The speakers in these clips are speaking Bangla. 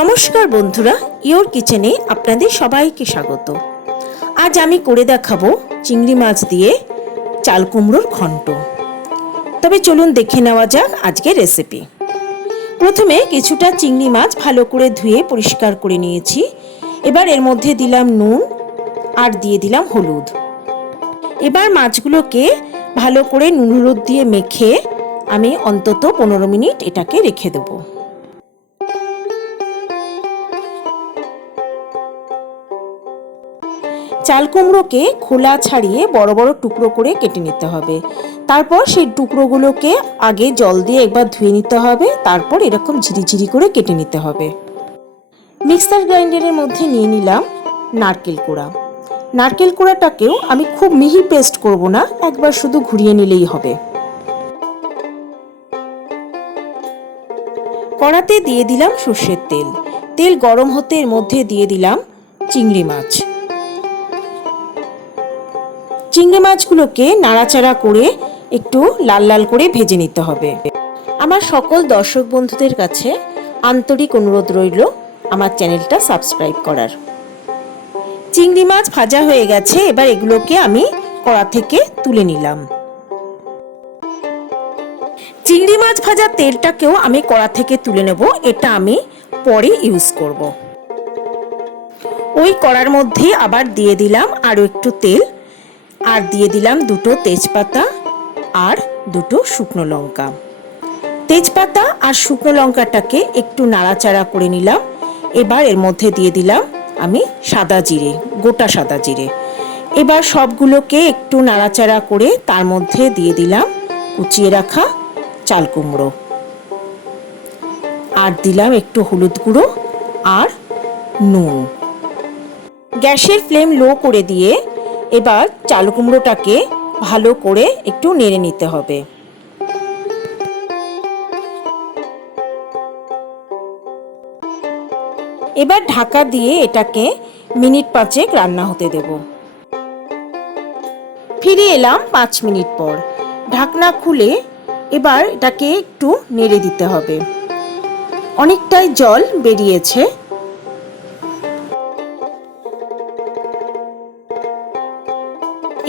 নমস্কার বন্ধুরা, ইয়োর কিচেনে আপনাদের সবাইকে স্বাগত। আজ আমি করে দেখাবো চিংড়ি মাছ দিয়ে চাল কুমড়োর ঘন্ট। তবে চলুন দেখে নেওয়া যাক আজকের রেসিপি। প্রথমে কিছুটা চিংড়ি মাছ ভালো করে ধুয়ে পরিষ্কার করে নিয়েছি। এবার এর মধ্যে দিলাম নুন আর দিয়ে দিলাম হলুদ। এবার মাছগুলোকে ভালো করে নুন হলুদ দিয়ে মেখে আমি অন্তত 15 মিনিট এটাকে রেখে দেবো। চাল কুমড়োকে খোলা ছাড়িয়ে বড় বড় টুকরো করে কেটে নিতে হবে। তারপর সেই টুকরোগুলোকে আগে জল দিয়ে একবার ধুয়ে নিতে হবে, তারপর এরকম ঝিরিঝিরি করে কেটে নিতে হবে। মিক্সার গ্রাইন্ডারের মধ্যে নিয়ে নিলাম নারকেল কোড়া। নারকেল কোড়াটাকেও আমি খুব মিহি পেস্ট করব না, একবার শুধু ঘুরিয়ে নিলেই হবে। কড়াতে দিয়ে দিলাম সর্ষের তেল। তেল গরম হতে এর মধ্যে দিয়ে দিলাম চিংড়ি মাছ। চিংড়ি মাছগুলোকে নাড়াচাড়া করে একটু লাল লাল করে ভেজে নিতে হবে। আমার সকল দর্শক বন্ধুদের কাছে আন্তরিক অনুরোধ রইল আমার চ্যানেলটা সাবস্ক্রাইব করার। চিংড়ি মাছ ভাজা হয়ে গেছে, এবার এগুলোকে আমি কড়া থেকে তুলে নিলাম। চিংড়ি মাছ ভাজার তেলটাকেও আমি কড়া থেকে তুলে নেব, এটা আমি পরে ইউজ করব। ওই কড়ার মধ্যে আবার দিয়ে দিলাম আরও একটু তেল, আর দিয়ে দিলাম দুটো তেজপাতা আর দুটো শুকনো লঙ্কা। তেজপাতা আর শুকনো লঙ্কাটাকে একটু নাড়াচাড়া করে নিলাম। এবার এর মধ্যে দিয়ে দিলাম আমি সাদা জিরে, গোটা সাদা জিরে। এবার সবগুলোকে একটু নাড়াচাড়া করে তার মধ্যে দিয়ে দিলাম কুচিয়ে রাখা চাল কুমড়ো, আর দিলাম একটু হলুদ গুঁড়ো আর নুন। গ্যাসের ফ্লেম লো করে দিয়ে এবার চাল কুমড়োটাকে ভালো করে একটু নেড়ে নিতে হবে। এবার ঢাকা দিয়ে এটাকে মিনিট 5 রান্না হতে দেব। ফিরে এলাম 5 মিনিট পর। ঢাকনা খুলে এবার এটাকে একটু নেড়ে দিতে হবে। অনেকটাই জল বেরিয়েছে।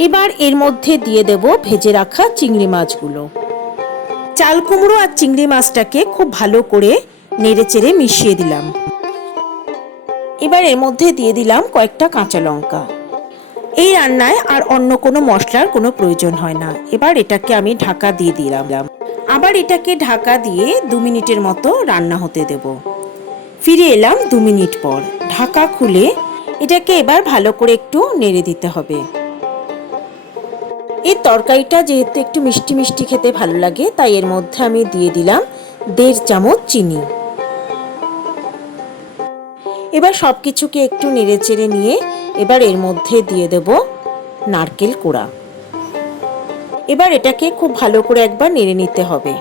এবার এর মধ্যে দিয়ে দেব ভেজে রাখা চিংড়ি মাছগুলো। চাল কুমড়ো আর চিংড়ি মাছটাকে খুব ভালো করে নেড়ে চেড়ে মিশিয়ে দিলাম। এবার এর মধ্যে দিয়ে দিলাম কয়েকটা কাঁচা লঙ্কা। এই রান্নায় আর অন্য কোনো মশলার কোনো প্রয়োজন হয় না। এবার এটাকে আমি ঢাকা দিয়ে দিলাম। আবার এটাকে ঢাকা দিয়ে 2 মিনিটের মতো রান্না হতে দেব। ফিরে এলাম 2 মিনিট পর। ঢাকা খুলে এটাকে এবার ভালো করে একটু নেড়ে দিতে হবে। এই তরকারিটা যেহেতু একটু মিষ্টি মিষ্টি খেতে ভালো লাগে, তাই এর মধ্যে আমি দিয়ে দিলাম 1.5 চামচ চিনি। এবার সবকিছুকে একটু নেড়ে চেড়ে নিয়ে এবার এর মধ্যে দিয়ে দেব নারকেল কোড়া। এবার এটাকে খুব ভালো করে একবার নেড়ে নিতে হবে।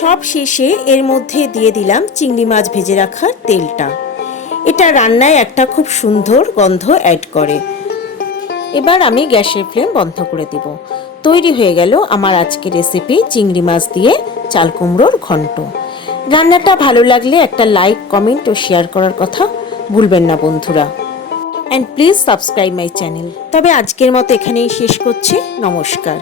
সব শেষে এর মধ্যে দিয়ে দিলাম চিংড়ি মাছ ভেজে রাখার তেলটা। এটা রান্নায় একটা খুব সুন্দর গন্ধ অ্যাড করে। এবার আমি গ্যাসের ফ্লেম বন্ধ করে দিব। তৈরি হয়ে গেল আমার আজকের রেসিপি চিংড়ি মাছ দিয়ে চাল কুমড়োর ঘন্ট। রান্নাটা ভালো লাগলে একটা লাইক, কমেন্ট ও শেয়ার করার কথা ভুলবেন না বন্ধুরা। And please subscribe my channel. তবে আজকের মতো এখানেই শেষ করছি। নমস্কার।